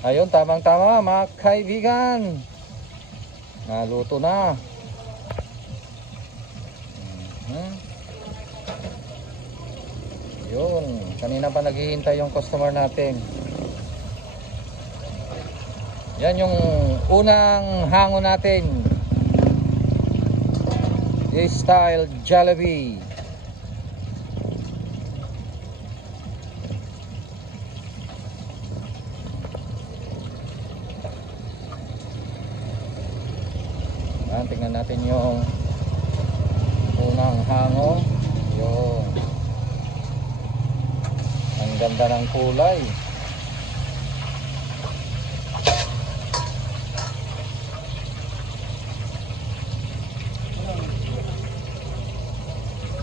Ayun, tamang-tama mga kaibigan. Naluto na. Yun, kanina pa naghihintay yung customer natin. Yan yung unang hango natin. Style Jollibee. Tingnan natin yung unang hango. Yun. Ang ganda ng kulay.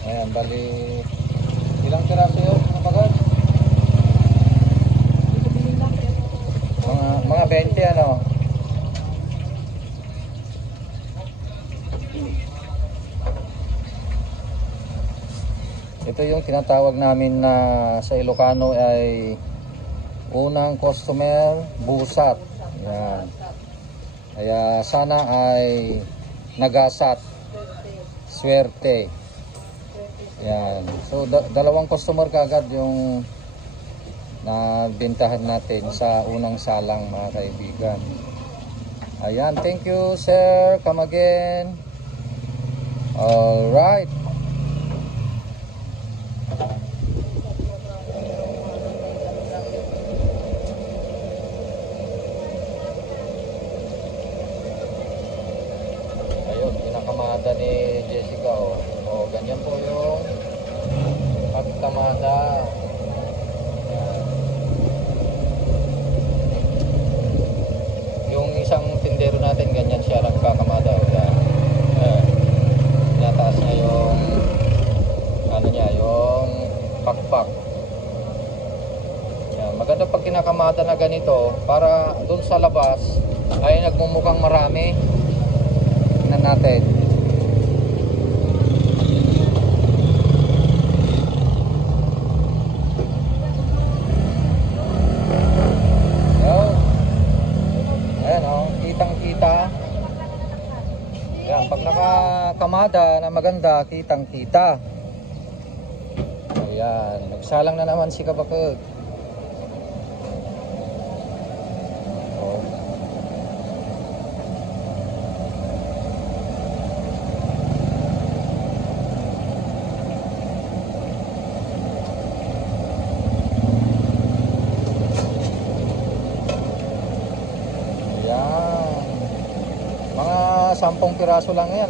Ayan, bali ilang piraso yun mga bagad? Mga 20 ano. Ito yung tinatawag namin na sa Ilocano ay unang customer busat. Yan. Kaya sana ay nagasat. Swerte. Yan. So dalawang customer kagad yung nabintahan natin sa unang salang mga kaibigan. Ayan, thank you sir. Come again. All right. Pagkamada ni Jessica, o ganyan po yung pagkamada. Yung isang tindero natin ganyan siya nagkakamada. Tinataas niya yung ano niya, yung pakpak. Yan. Maganda pag kinakamada na ganito para dun sa labas ay nagmumukhang marami. Tingnan natin. Kitang-kita. Yan, pag nakakamada na maganda, kitang-kita. Ayan, nagsalang na naman si Kabakag. Mga 10 piraso lang yan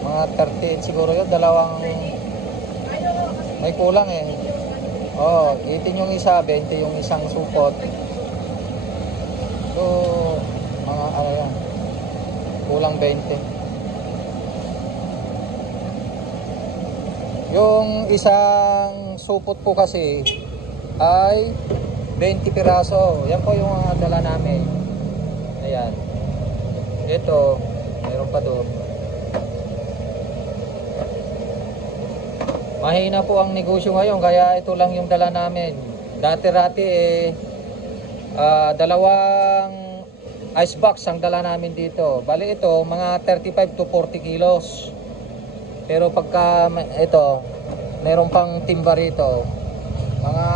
Mga 30 siguro yun, dalawang may kulang Oh, 18 yung isa, 20 yung isang supot. So, mga ano yan, kulang 20. Yung isang supot po kasi ay 20 piraso. Yan po yung dala namin. Ayan. Ito, mayroon pa doon. Mahina po ang negosyo ngayon, kaya ito lang yung dala namin. Dati-rati dalawang ice box ang dala namin dito. Bali ito, mga 35 to 40 kilos. Pero pagka ito, mayroon pang timba rito. Mga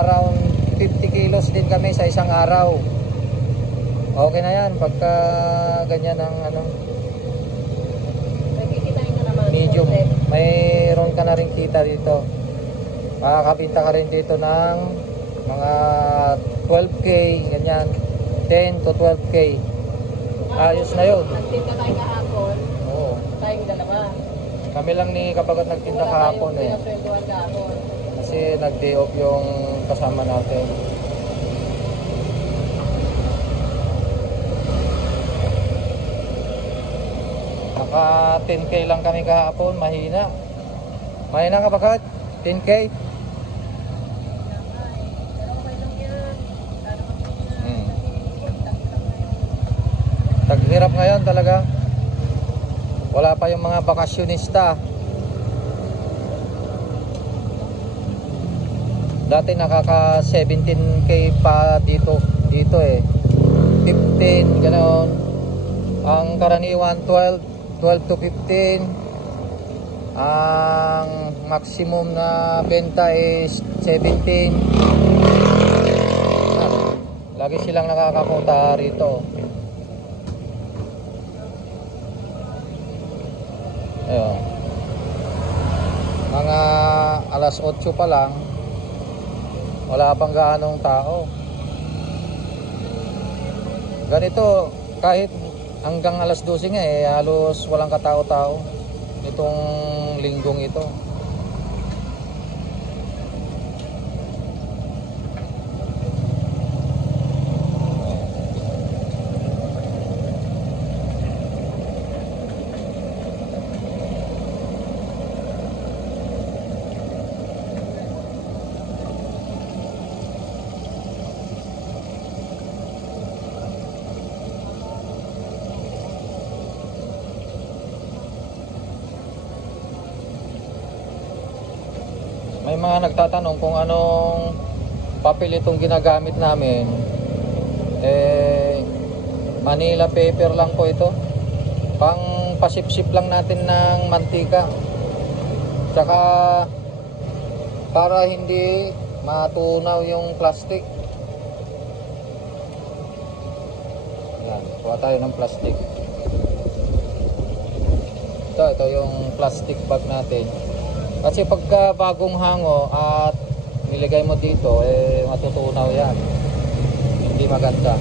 around 50 kilos din kami sa isang araw. Okay na yan pagka ganyan ang medium. Mayroon ka na rin kita dito. Makakabinta ka rin dito ng mga 12k, ganyan. 10 to 12k. Ayos na yun. Nagtinda tayo kahapon. Oo. Tayong dalawa. Kami lang ni kapag nagtinda kahapon Pinasweldohan kahapon. Kasi nag-day off yung kasama natin. Naka 10k lang kami kahapon, mahina. Mahina ka ba, Kat? 10k? Taghirap ngayon talaga. Wala pa yung mga bakasyonista. Dati nakaka 17k pa dito eh. 15 ganoon. Ang karaniwan 12 to 15. Ang maximum na benta is 17. Lagi silang nakakakuta rito. Ayun. Mga alas 8 pa lang, wala pang gaanong tao. Ganito, kahit hanggang alas 12 nga eh, halos walang katao-tao itong linggong ito. May mga nagtatanong kung anong papel itong ginagamit namin. Manila paper lang po ito. Pang pasip-sip lang natin ng mantika. Tsaka para hindi matunaw yung plastic. Yan, kuha tayo ng plastic. Ito yung plastic bag natin. Kasi pagka bagong hango at nilagay mo dito, matutunaw yan. Hindi maganda.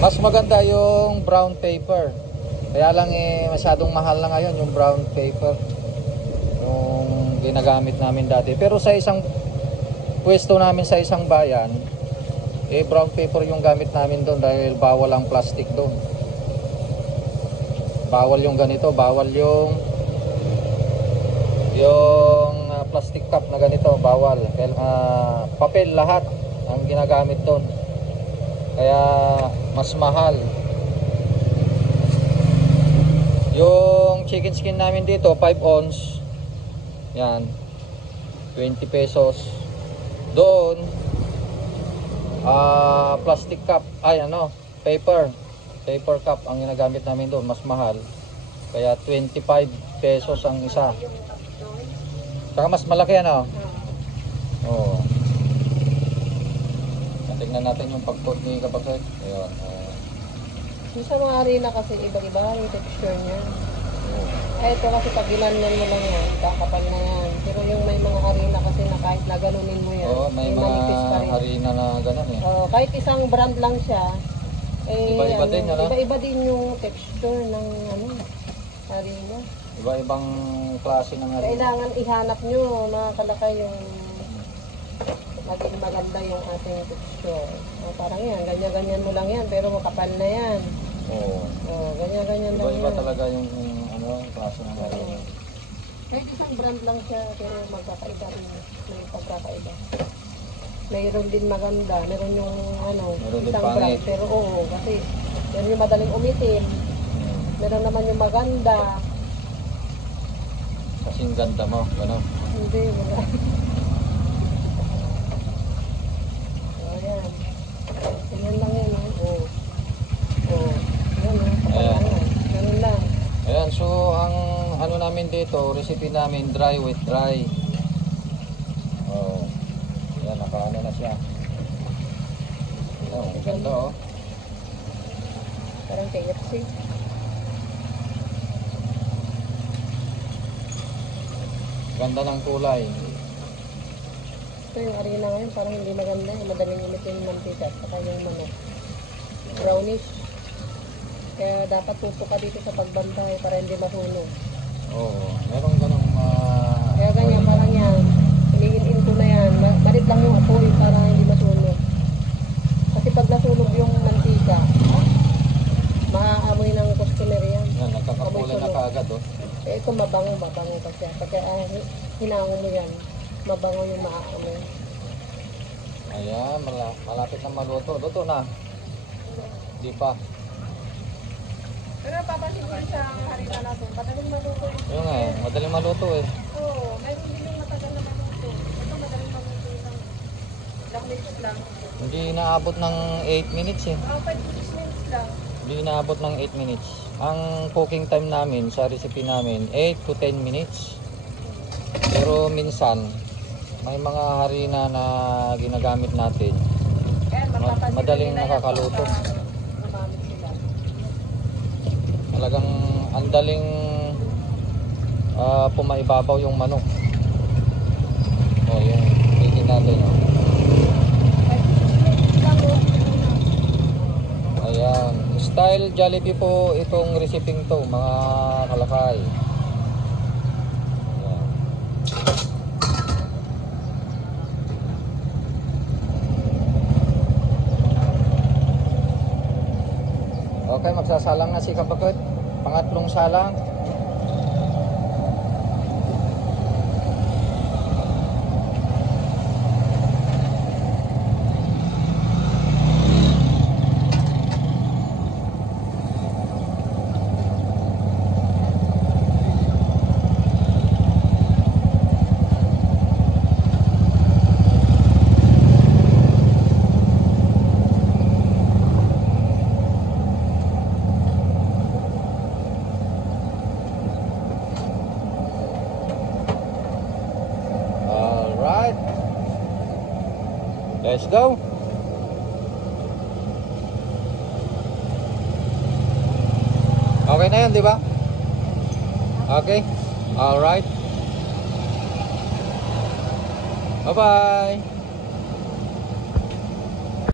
Mas maganda yung brown paper. Kaya lang masyadong mahal na ngayon yung brown paper. Yung ginagamit namin dati. Pero sa isang pwesto namin sa isang bayan, brown paper yung gamit namin doon dahil bawal ang plastic doon. Bawal yung ganito, bawal yung plastic cup na ganito, bawal. Papel lahat ang ginagamit doon. Kaya mas mahal. Yung chicken skin namin dito 5 ounce. Yan. 20 pesos. Doon plastic cup, paper cup ang ginagamit namin doon, mas mahal. Kaya 25 pesos ang isa. Saka mas malaki ano? Oo. Tingnan natin yung pagkot ni Kapatid. Ayun. Yung sa mga arena kasi iba-iba yung texture niya. Ito kasi pag ginanyan mo lang yan, kakapal na yan. Pero yung may mga arena kasi na kahit na ganunin mo yan, may manipis pa rin. Harina na ganun eh. Kahit isang brand lang siya, iba-iba din, ano? Iba-iba din yung texture ng harina. Iba-ibang klase ng harina. Kailangan ihanap nyo mga kalakay yung maging maganda yung ating texture. Parang yan, ganyan-ganyan mo lang yan, pero makapal na yan. Oo. Ganyan-ganyan lang yan. Iba-iba talaga yung klase ng harina. Kahit isang brand lang siya, pero magkakaiba rin. May pagkakaiba. Mayroon din maganda, meron yung meron din isang pangit. brand. Pero kasi meron yung madaling umitim. Meron naman yung maganda. Kasing ganda mo, gano'n. Hindi, wala. Ayan. Ganyan lang yan. Ayan. Ganun lang. Ayan, so ang namin dito, recipe namin dry with dry. Ayan, nakaano na siya. Ganda oh. Parang KFC. Ganda ng kulay. Ito yung arena ngayon, parang hindi maganda. Madaling umitin yung mantika at saka yung manok. Brownish. Kaya dapat tuto ka dito sa pagbantay para hindi masunog. Oo, meron ganong Kaya ganyan, parang yan. Hiningin ko na yan. Malit lang yung apoy para hindi masunog. Kasi pag nasunog yung mantika, maaamoy ng customer yan. yan, nagkakakulay na kaagad oh. Ito mabango pa siya. Pagka hinango mo yan, mabango yung maaamoy. Ayan, malapit na maluto. Luto na. Di pa. Pero papansin ko sa harina natin, madaling maluto. Yun nga eh, madaling maluto eh. Oo, mayroon din yung matagal na maluto. Ito madaling maluto. minutes lang. Hindi inaabot ng 8 minutes eh. 5 to 6 minutes lang. Hindi inaabot ng 8 minutes. Ang cooking time namin sa recipe namin 8 to 10 minutes. Pero minsan may mga harina na ginagamit natin. Kaya mapapansin Madaling nila yan nakakaluto. pagka gumamit sila. Talagang ang daling pumaibabaw yung manok. O yung tingin natin. 5 to 6 minutes lang oh. Ayan. Style Jollibee po itong recipe to mga kalakay. Ayan. Okay, magsasalang na si Kapakut. Pangatlong salang. Alright. Let's go. Okay na yun, di ba? Okay. Alright. Bye-bye.